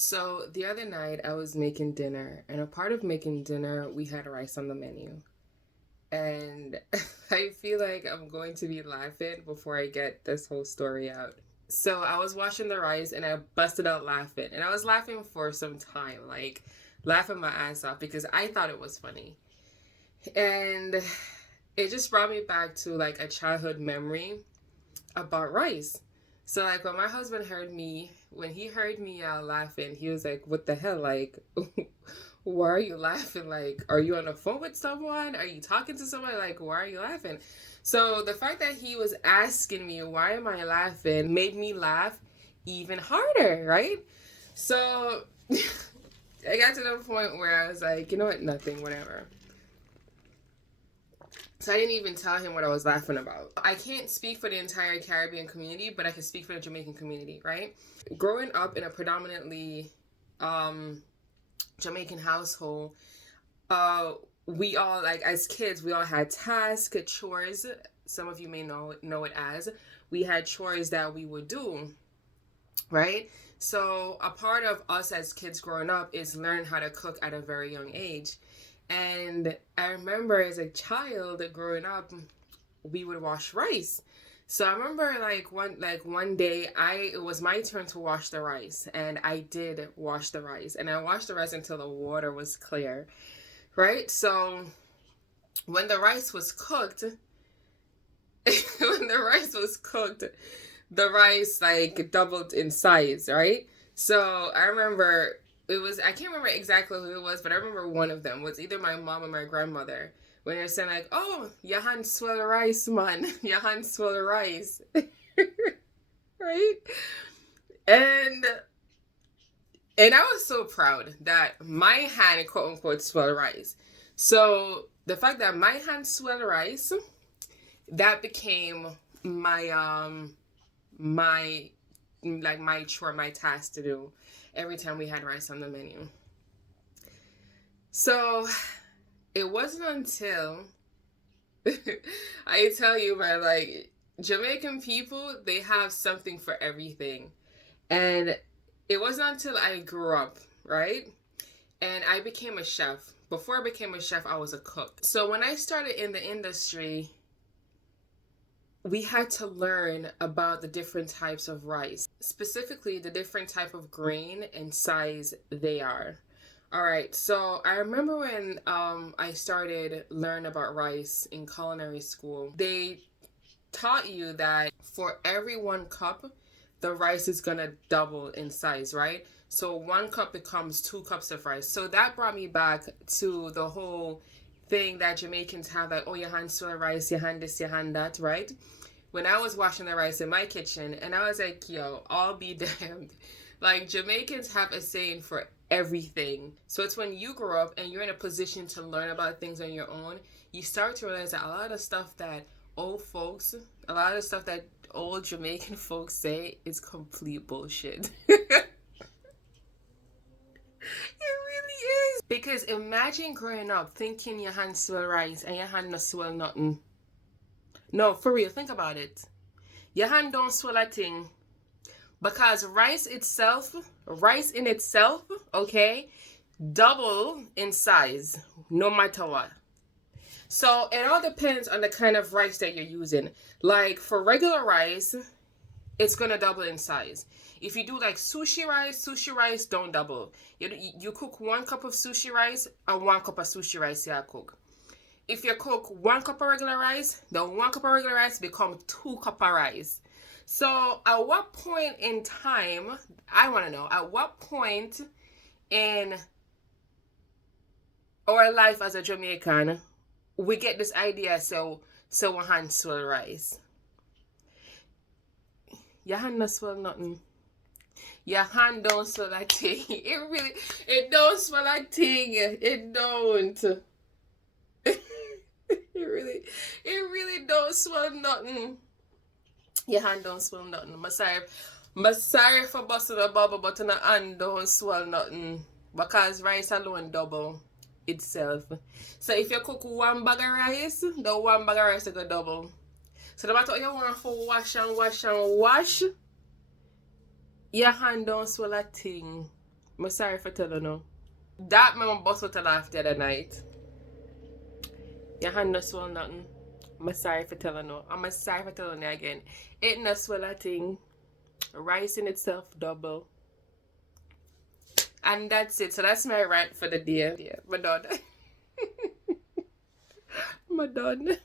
So the other night I was making dinner, and a part of making dinner, we had rice on the menu. And I feel like I'm going to be laughing before I get this whole story out. So I was washing the rice and I busted out laughing. And I was laughing for some time, like laughing my ass off because I thought it was funny. And it just brought me back to like a childhood memory about rice. So like when my husband heard me, when he heard me laughing, he was like, "What the hell? Like, why are you laughing? Like, are you on the phone with someone? Are you talking to someone? Like, why are you laughing?" So the fact that he was asking me why am I laughing made me laugh even harder, right? So I got to the point where I was like, you know what, nothing, whatever. So I didn't even tell him what I was laughing about. I can't speak for the entire Caribbean community, but I can speak for the Jamaican community, right? Growing up in a predominantly Jamaican household, uh, we all, like as kids, we all had tasks, chores. Some of you may know it as. We had chores that we would do, right? So a part of us as kids growing up is learn how to cook at a very young age. And I remember as a child growing up, we would wash rice. So I remember like one day it was my turn to wash the rice, and I did wash the rice, and I washed the rice until the water was clear, right? So when the rice was cooked, when the rice was cooked, the rice like doubled in size, right? So I remember I can't remember exactly who it was, but I remember one of them was either my mom or my grandmother when they were saying like, "Oh, your hand swell the rice, man. Your hand swell the rice." Right? And and I was so proud that my hand quote unquote swell rice. So the fact that my hand swell rice, that became my my chore, my task to do every time we had rice on the menu. So it wasn't until I tell you, man, like Jamaican people, they have something for everything. And it wasn't until I grew up, right? And I became a chef. Before I became a chef, I was a cook. So when I started in the industry, we had to learn about the different types of rice, specifically the different type of grain and size they are. All right, so I remember when I started learn about rice in culinary school, they taught you that for every 1 cup, the rice is gonna double in size, right? So 1 cup becomes 2 cups of rice. So that brought me back to the whole thing that Jamaicans have, like, oh, your hand swell rice, your hand this, your hand that, right? When I was washing the rice in my kitchen, and I was like, yo, I'll be damned. Like, Jamaicans have a saying for everything. So it's when you grow up and you're in a position to learn about things on your own, you start to realize that a lot of stuff that old folks, a lot of stuff that old Jamaican folks say is complete bullshit. It really is. Because imagine growing up thinking your hand swell rice and your hand not swell nothing. No, for real, think about it. Your hand don't swell a thing. Because rice in itself, okay, double in size, no matter what. So it all depends on the kind of rice that you're using. Like for regular rice, it's gonna double in size. If you do like sushi rice don't double. You cook 1 cup of sushi rice and 1 cup of sushi rice you cook. If you cook 1 cup of regular rice, the 1 cup of regular rice become 2 cup of rice. So at what point in time, I want to know, at what point in our life as a Jamaican, we get this idea, so we hand swell rice. Your hand not swell nothing. Your hand don't swell a thing. It don't swell a thing. It don't. It really don't swell nothing. Your hand don't swell nothing. I'm sorry for busting a bubble, but your hand don't swell nothing. Because rice alone double itself. So if you cook 1 bag of rice, the 1 bag of rice is going to double. So no matter what you want for wash and wash and wash, your hand don't swell a thing. I'm sorry for telling you. That my boss will tell laugh the other night. Your hand no swell nothing. I'm sorry for telling you. I'm sorry for telling you again. It no swell a thing. Rice in itself double. And that's it. So that's my rant for the day. Yeah, we're done. We're done.